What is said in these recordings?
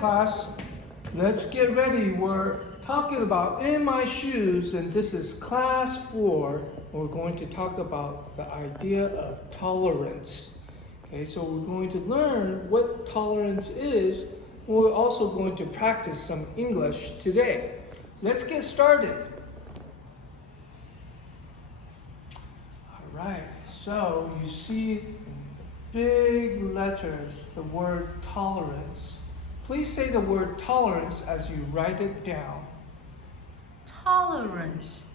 class. Let's get ready. We're talking about in my shoes, and this is class 4. We're going to talk about the idea of tolerance. Okay, so we're going to learn what tolerance is. We're also going to practice some English today. Let's get started. All right, so you see in big letters the word tolerance. Please say the word tolerance as you write it down. Tolerance，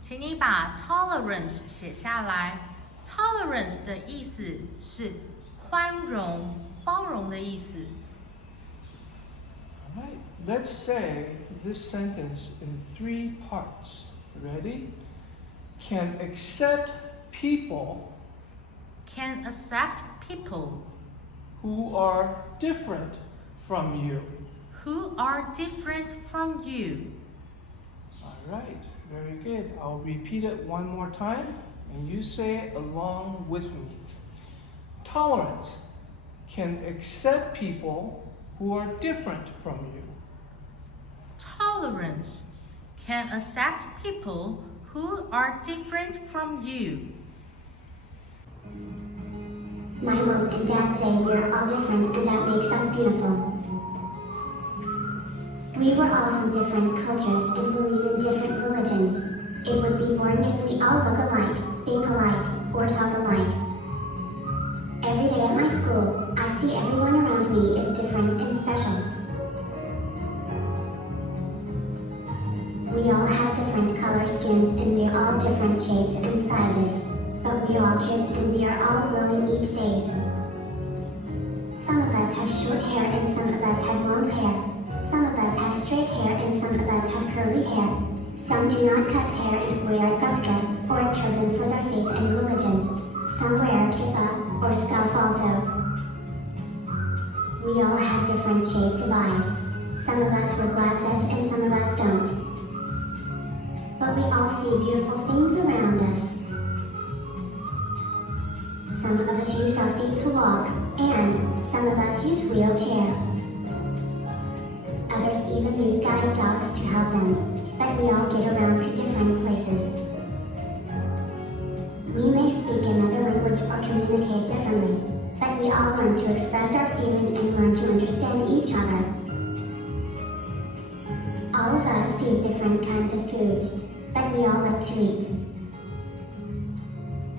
请你把 tolerance 写下来。Tolerance 的意思是宽容、包容的意思。All right, let's say this sentence in 3 parts. Ready? Can accept people Can accept people who are different from you. who are different from you. All right, very good. I'll repeat it one more time, and you say it along with me. Tolerance can accept people who are different from you. Tolerance can accept people who are different from you. My mom and dad say we're all different and that makes us beautiful. We were all from different cultures and believe in different religions. It would be boring if we all look alike, think alike, or talk alike. Every day at my school, I see everyone around me is different and special. We all have different color skins and we're all different shapes and sizes. But we are all kids and we are all growing each day. Some of us have short hair and some of us have long hair. Some of us have straight hair and some of us have curly hair. Some do not cut hair and wear a gufka or a turban for their faith and religion. Some wear a kippah or scarf also. We all have different shapes of eyes. Some of us wear glasses and some of us don't. But we all see beautiful things around us. Some of us use our feet to walk, and some of us use wheelchair. Others even use guide dogs to help them, but we all get around to different places. We may speak another language or communicate differently, but we all learn to express our feeling and learn to understand each other. All of us see different kinds of foods, but we all like to eat.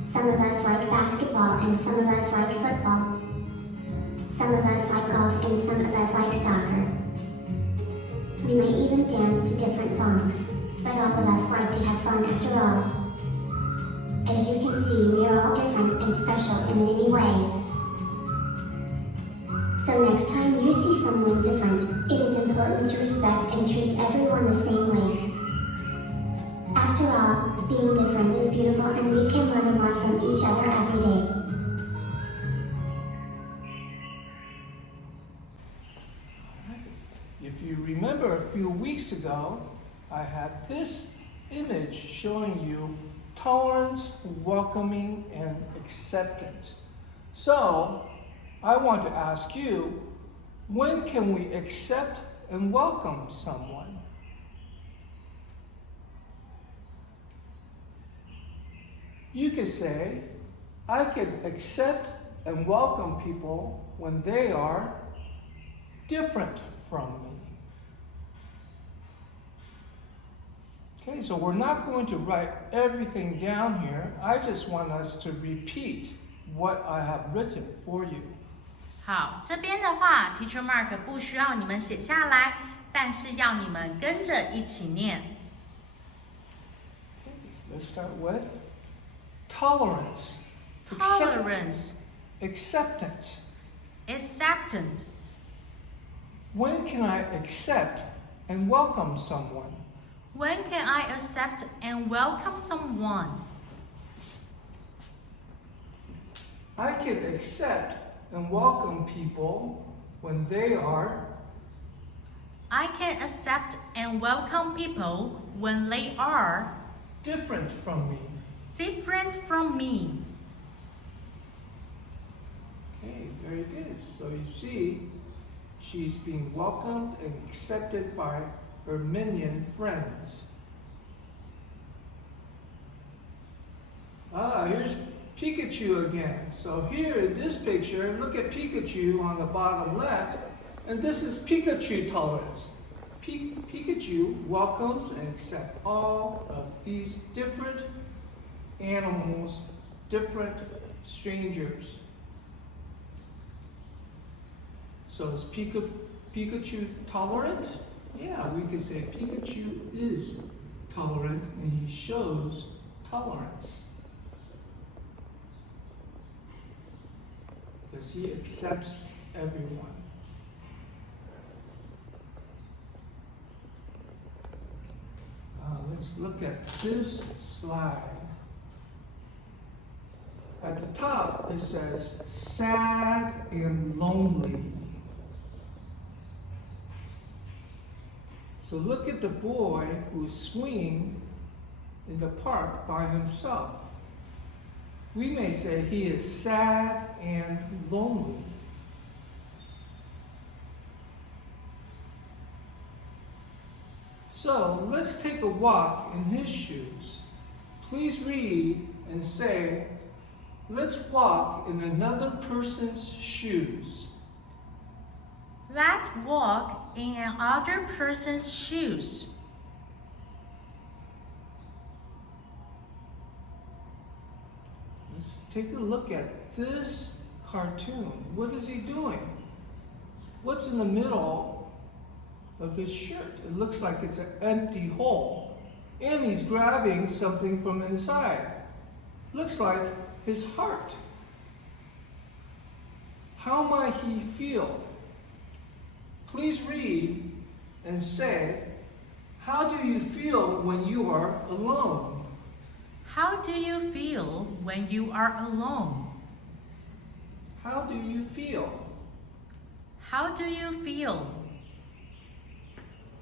Some of us like basketball and some of us like football. Some of us like golf and some of us like soccer. We may even dance to different songs, but all of us like to have fun after all. As you can see, we are all different and special in many ways. So next time you see someone different, it is important to respect and treat everyone the same way. After all, being different is beautiful and we can learn a lot from each other every day. If you remember a few weeks ago, I had this image showing you tolerance, welcoming, and acceptance. So, I want to ask you, when can we accept and welcome someone? You could say, I can accept and welcome people when they are different from me. Okay, so we're not going to write everything down here. I just want us to repeat what I have written for you. 好，这边的话 ，Teacher Mark 不需要你们写下来，但是要你们跟着一起念。Okay, let's start with tolerance. Tolerance, Acceptance. acceptance. When can I accept and welcome someone? When can I accept and welcome someone? I can accept and welcome people when they are I can accept and welcome people when they are different from me. different from me. Okay, very good. So you see, She's being welcomed and accepted by her minion friends. Here's Pikachu again. So here in this picture, look at Pikachu on the bottom left, and this is Pikachu tolerance. Pikachu welcomes and accepts all of these different animals, different strangers. So is Pikachu tolerant? Yeah, we could say Pikachu is tolerant and he shows tolerance. Because he accepts everyone. Let's look at this slide. At the top it says sad and lonely. So look at the boy who's swinging in the park by himself. We may say he is sad and lonely. So let's take a walk in his shoes. Please read and say, let's walk in another person's shoes. Let's walk in another person's shoes. Let's take a look at this cartoon. What is he doing? What's in the middle of his shirt? It looks like it's an empty hole. And he's grabbing something from inside. Looks like his heart. How might he feel? Please read and say, how do you feel when you are alone? How do you feel when you are alone? How do you feel? How do you feel?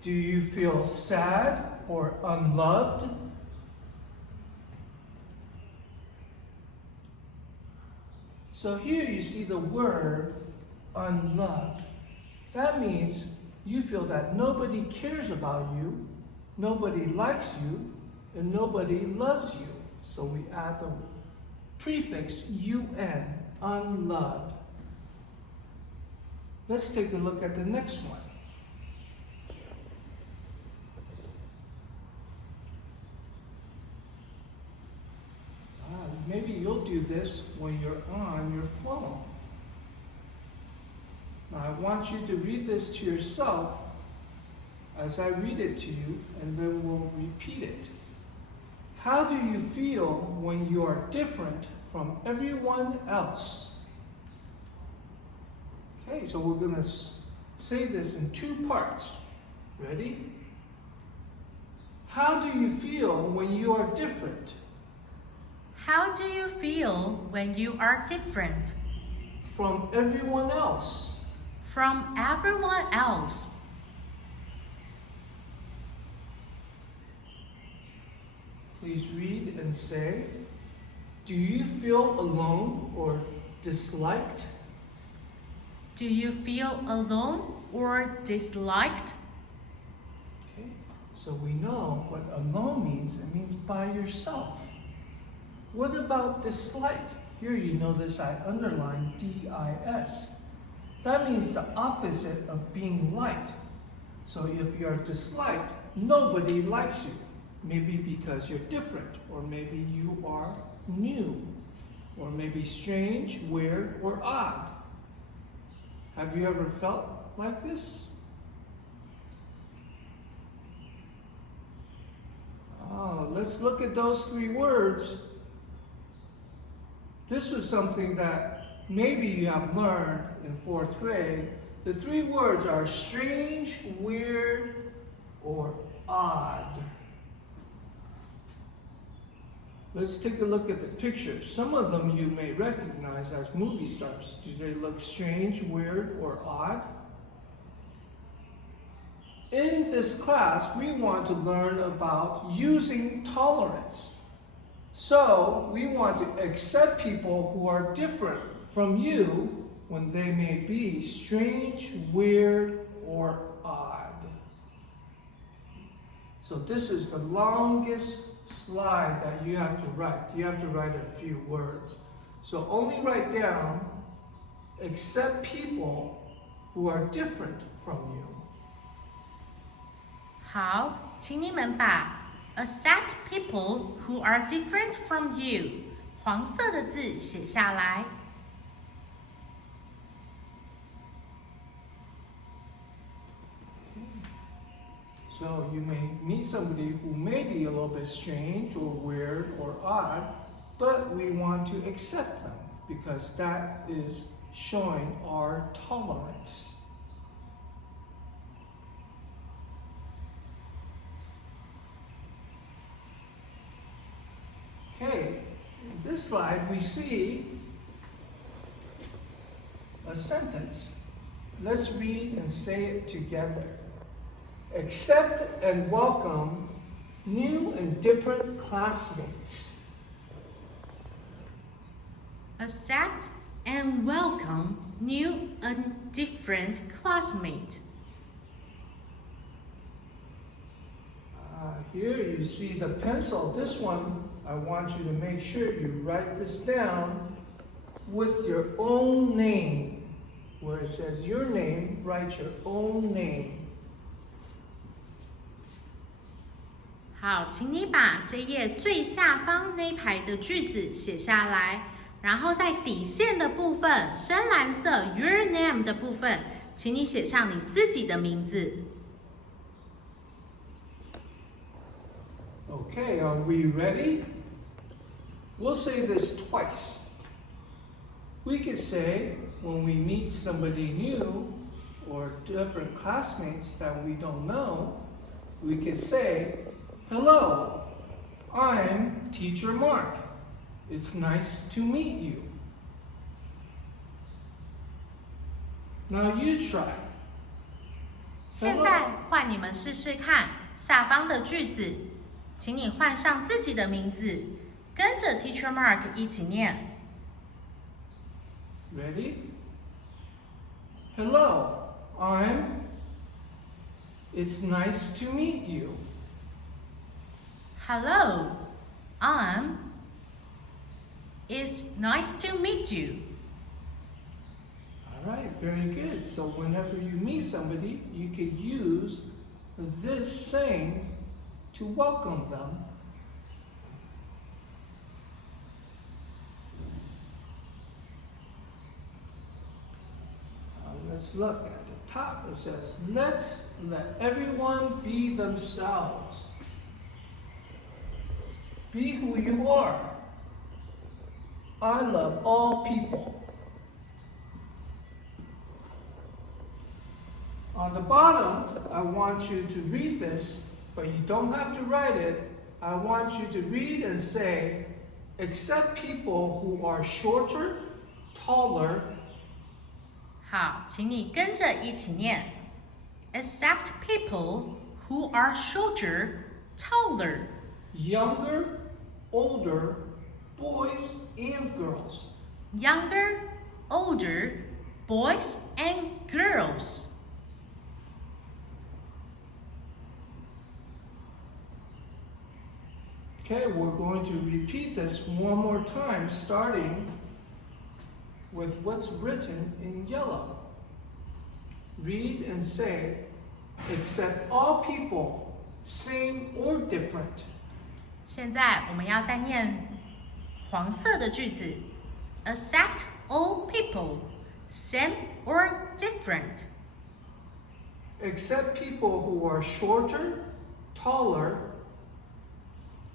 Do you feel sad or unloved? So here you see the word unloved. That means you feel that nobody cares about you, nobody likes you, and nobody loves you. So we add the prefix un, unloved. Let's take a look at the next one. Maybe you'll do this when you're on your phone. Now I want you to read this to yourself as I read it to you, and then we'll repeat it. How do you feel when you are different from everyone else? Okay, so we're going to say this in two parts. Ready? How do you feel when you are different? How do you feel when you are different From everyone else. from everyone else? Please read and say, do you feel alone or disliked? Do you feel alone or disliked? Okay, so we know what alone means. It means by yourself. What about disliked? Here you notice I underlined D-I-S. That means the opposite of being liked. So if you're disliked, nobody likes you. Maybe because you're different, or maybe you are new, or maybe strange, weird, or odd. Have you ever felt like this? Let's look at those three words. This was something that maybe you have learned in 4th grade. The three words are strange, weird, or odd. Let's take a look at the pictures. Some of them you may recognize as movie stars. Do they look strange, weird, or odd? In this class, we want to learn about using tolerance. So, we want to accept people who are different from you when they may be strange, weird, or odd. So this is the longest slide that you have to write. You have to write a few words. So only write down, accept people who are different from you. 好，请你们把 accept people who are different from you 黄色的字写下来。So you may meet somebody who may be a little bit strange or weird or odd, but we want to accept them because that is showing our tolerance. Okay, in this slide we see a sentence. Let's read and say it together. Accept and welcome new and different classmates. Accept and welcome new and different classmate. Here you see the pencil. This one, I want you to make sure you write this down with your own name. Where it says your name, write your own name. 好，请你把这页最下方那一排的句子写下来，然后在底线的部分，深蓝色 your name 的部分，请你写上你自己的名字。Okay, are we ready? We'll say this twice. We could say when we meet somebody new or different classmates that we don't know, we could say, "Hello, I'm Teacher Mark. It's nice to meet you." Now you try. 现在换你们试试看下方的句子，请你换上自己的名字，跟着 Teacher Mark 一起念。Ready? Hello, It's nice to meet you. Hello, It's nice to meet you. All right, very good. So whenever you meet somebody, you could use this saying to welcome them. Let's look at the top. It says, "Let's let everyone be themselves. Be who you are. I love all people." On the bottom, I want you to read this, but you don't have to write it. I want you to read and say, "Accept people who are shorter, taller." 好，请你跟着一起念。Accept people who are shorter, taller, Younger, older, boys and girls. younger, older, boys and girls. Okay, we're going to repeat this one more time, starting with what's written in yellow. Read and say, "Accept all people, same or different." 现在我们要再念黄色的句子。Accept all people, same or different. Accept people who are shorter, taller,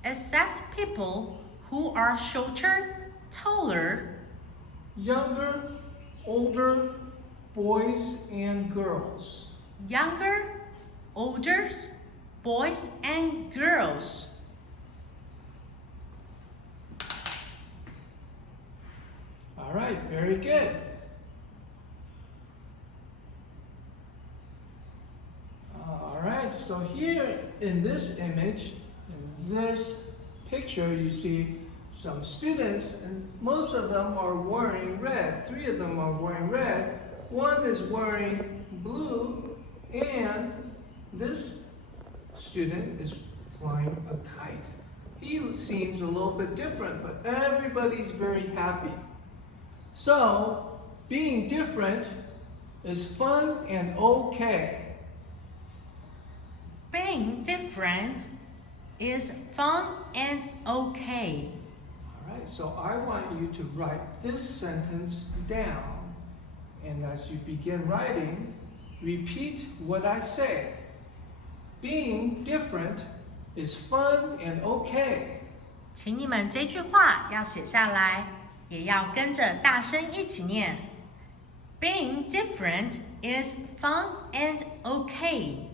Accept people who are shorter, taller, younger, older, boys and girls. younger, older, boys and girls. All right, very good. All right, so here in this image, in this picture, you see some students, and most of them are wearing red. 3 of them are wearing red. 1 is wearing blue, and this student is flying a kite. He seems a little bit different, but everybody's very happy. So, being different is fun and okay. Being different is fun and okay. All right, so I want you to write this sentence down. And as you begin writing, repeat what I say. Being different is fun and okay. 请你们这句话要写下来，也要跟着大声一起念。Being different is fun and okay.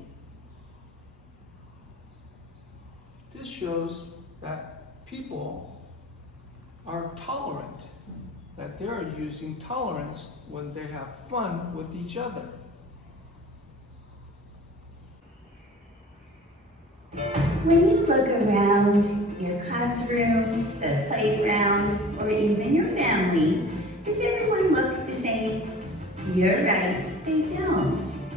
This shows that people are tolerant, that they are using tolerance when they have fun with each other. When you look around your classroom, the playground, or even your family, does everyone look the same? You're right, they don't.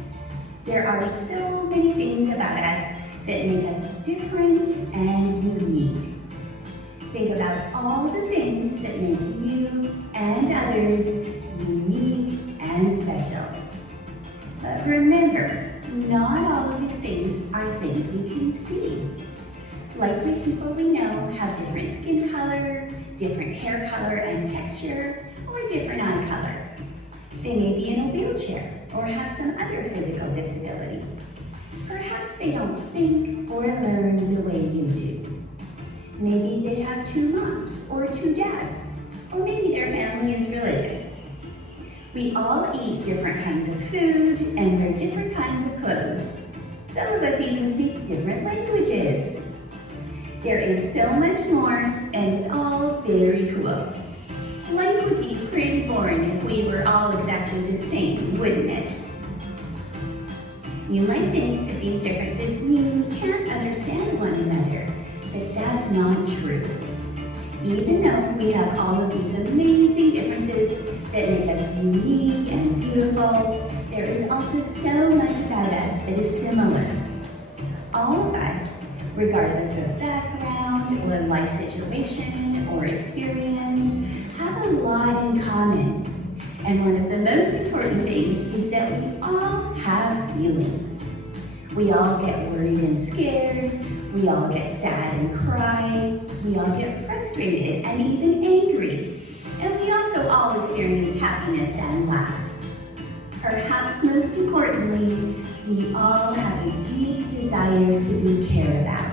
There are so many things about us that make us different and unique. Think about all the things that make you and others unique and special. But remember, not all of these things are things we can see. Likely people we know have different skin color, different hair color and texture, or different eye color. They may be in a wheelchair or have some other physical disability. Perhaps they don't think or learn the way you do. Maybe they have 2 moms or 2 dads, or maybe their family is religious. We all eat different kinds of food and wear different kinds of clothes. Some of us even speak different languages. There is so much more, and it's all very cool. Life would be pretty boring if we were all exactly the same, wouldn't it? You might think that these differences mean we can't understand one another, but that's not true. Even though we have all of these amazing differences that make us unique and beautiful, there is also so much about us that is similar. All of us, regardless of background or life situation or experience, have a lot in common. And one of the most important things is that we all have feelings. We all get worried and scared. We all get sad and cry. We all get frustrated and even angry. And we also all experience happiness and laugh. Perhaps most importantly, we all have a deep desire to be cared about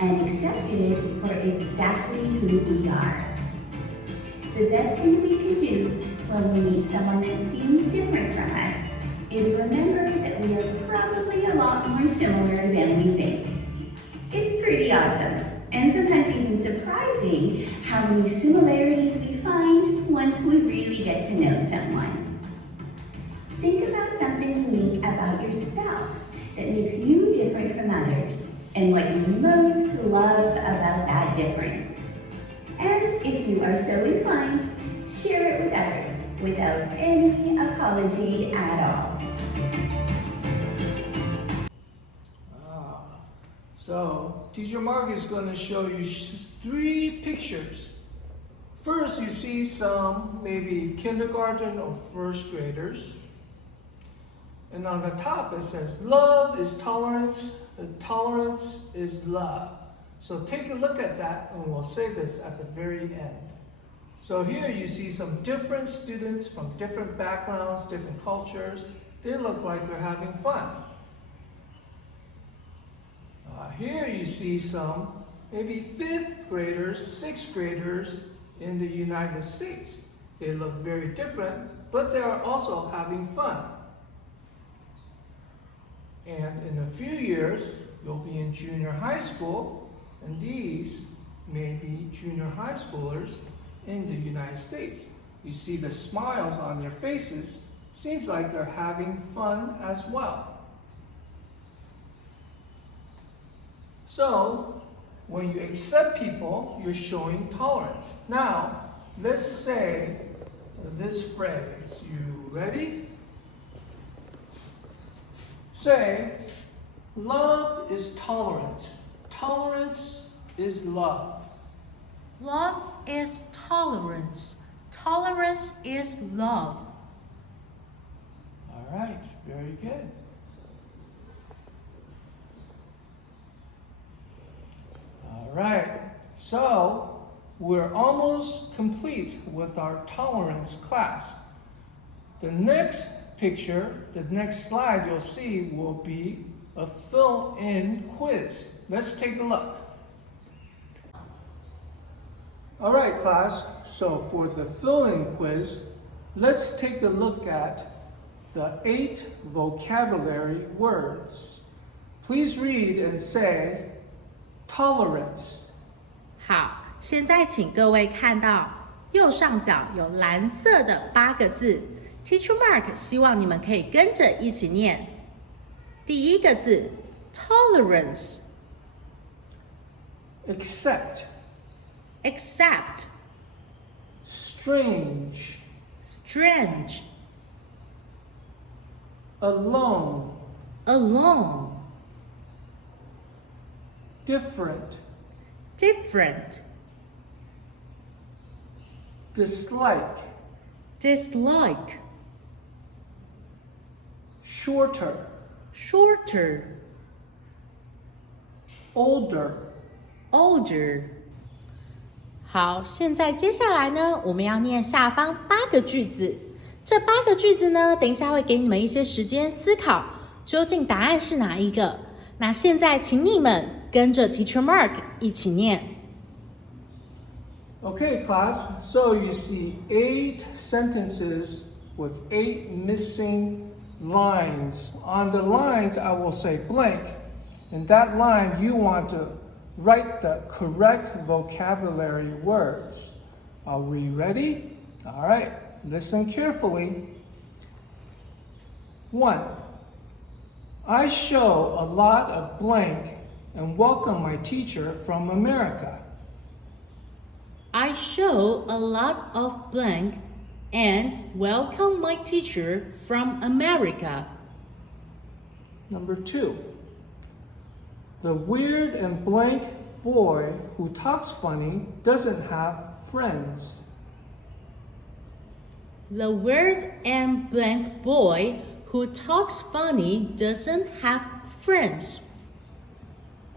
and accepted for exactly who we are. The best thing we can do when we meet someone that seems different from us is remember that we are probably a lot more similar than we think. It's pretty awesome, and sometimes even surprising how many similarities we find once we really get to know someone. Think about something unique about yourself that makes you different from others, and what you most love about that difference. And if you are so inclined, share it with others without any apology at all. So, Teacher Mark is going to show you 3 pictures. First, you see some maybe kindergarten or 1st graders. And on the top it says, love is tolerance, tolerance is love. So take a look at that, and we'll say this at the very end. So here you see some different students from different backgrounds, different cultures. They look like they're having fun. Here you see some maybe 5th graders, 6th graders in the United States. They look very different, but they are also having fun. And in a few years, you'll be in junior high school, and these may be junior high schoolers in the United States. You see the smiles on their faces. Seems like they're having fun as well. So, when you accept people, you're showing tolerance. Now, let's say this phrase. You ready? Say, love is tolerant. Tolerance is love. Love is tolerance. Tolerance is love. All right, very good. All right, so we're almost complete with our tolerance class. The next picture, the next slide you'll see will be a fill-in quiz. Let's take a look. All right, class, so for the fill-in quiz, let's take a look at the 8 vocabulary words. Please read and say tolerance. 好，现在请各位看到右上角有蓝色的8个字 ，Teacher Mark 希望你们可以跟着一起念。第一个字 tolerance， Accept, accept, strange, strange, alone, alone, different, different, dislike, dislike, shorter, shorter, older. older。好，现在接下来呢，我们要念下方8个句子。这8个句子呢，等一下会给你们一些时间思考，究竟答案是哪一个？那现在请你们跟着 Teacher Mark 一起念。Okay, class, so you see 8 sentences with 8 missing lines. On the lines, I will say blank. In that line, you want to write the correct vocabulary words. Are we ready? All right, listen carefully. 1. I show a lot of blank and welcome my teacher from America. I show a lot of blank and welcome my teacher from America. Number 2. The weird and blank boy who talks funny doesn't have friends. The weird and blank boy who talks funny doesn't have friends.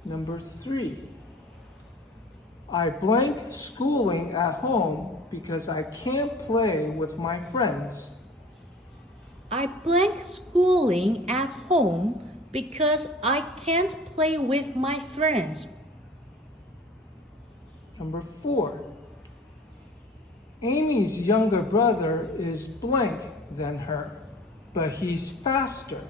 Number 3. I blank schooling at home because I can't play with my friends. I blank schooling at home because I can't play with my friends. Number 4. Amy's younger brother is blank than her, but he's faster.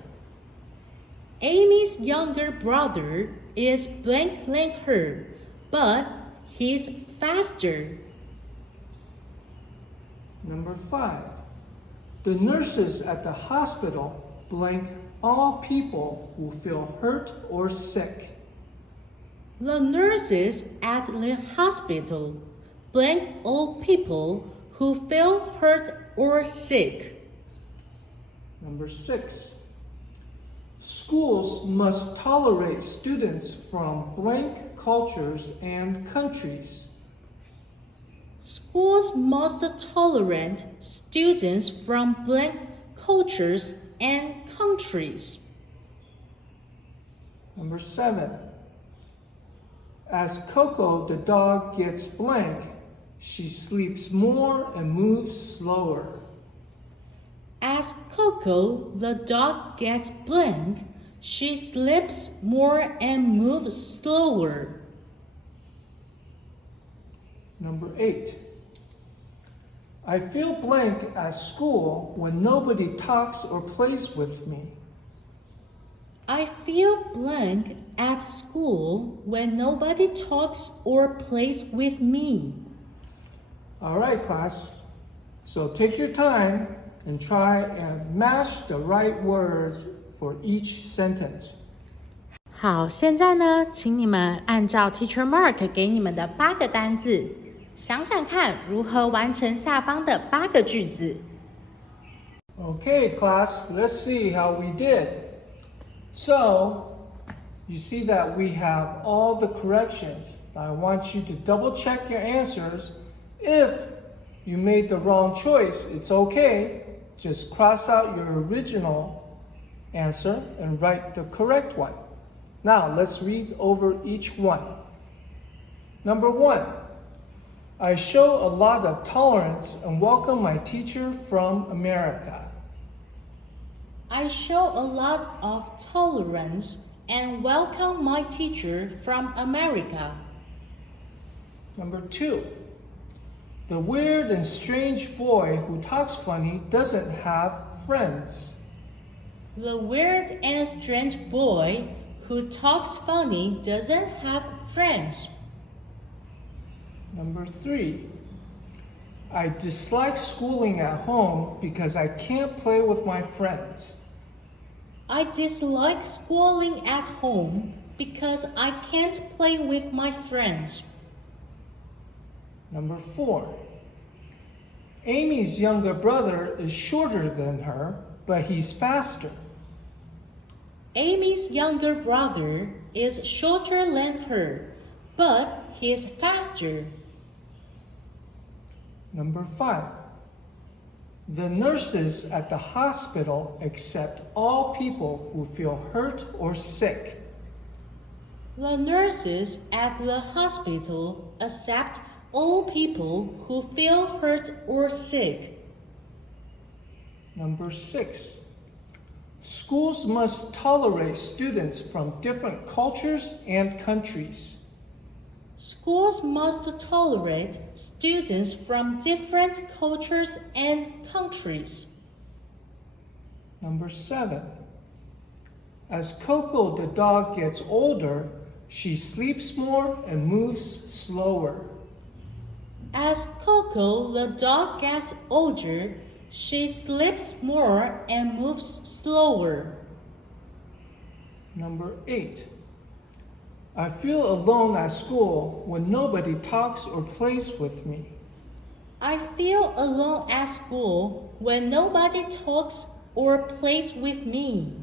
Amy's younger brother is blank like her, but he's faster. Number 5. The nurses at the hospital blank all people who feel hurt or sick. The nurses at the hospital blank all people who feel hurt or sick. Number 6. Schools must tolerate students from blank cultures and countries. Schools must tolerate students from blank cultures and countries. Number 7. As Coco the dog gets blank, she sleeps more and moves slower. As Coco the dog gets blank, she sleeps more and moves slower. Number 8. I feel blank at school when nobody talks or plays with me. I feel blank at school when nobody talks or plays with me. All right, class. So take your time and try and match the right words for each sentence. 好，现在呢，请你们按照 Teacher Mark 给你们的8个单字，想想看如何完成下方的8个句子。Okay, class, let's see how we did. So, you see that we have all the corrections. I want you to double check your answers. If you made the wrong choice, it's okay. Just cross out your original answer and write the correct one. Now, let's read over each one. Number 1, I show a lot of tolerance and welcome my teacher from America. I show a lot of tolerance and welcome my teacher from America. Number 2, the weird and strange boy who talks funny doesn't have friends. The weird and strange boy who talks funny doesn't have friends. Number 3, I dislike schooling at home because I can't play with my friends. I dislike schooling at home because I can't play with my friends. Number 4, Amy's younger brother is shorter than her, but he's faster. Amy's younger brother is shorter than her, but he's faster. Number 5, the nurses at the hospital accept all people who feel hurt or sick. The nurses at the hospital accept all people who feel hurt or sick. Number 6, schools must tolerate students from different cultures and countries. Schools must tolerate students from different cultures and countries. Number 7, as Coco the dog gets older, she sleeps more and moves slower. As Coco the dog gets older, she sleeps more and moves slower. Number 8, I feel alone at school when nobody talks or plays with me. I feel alone at school when nobody talks or plays with me.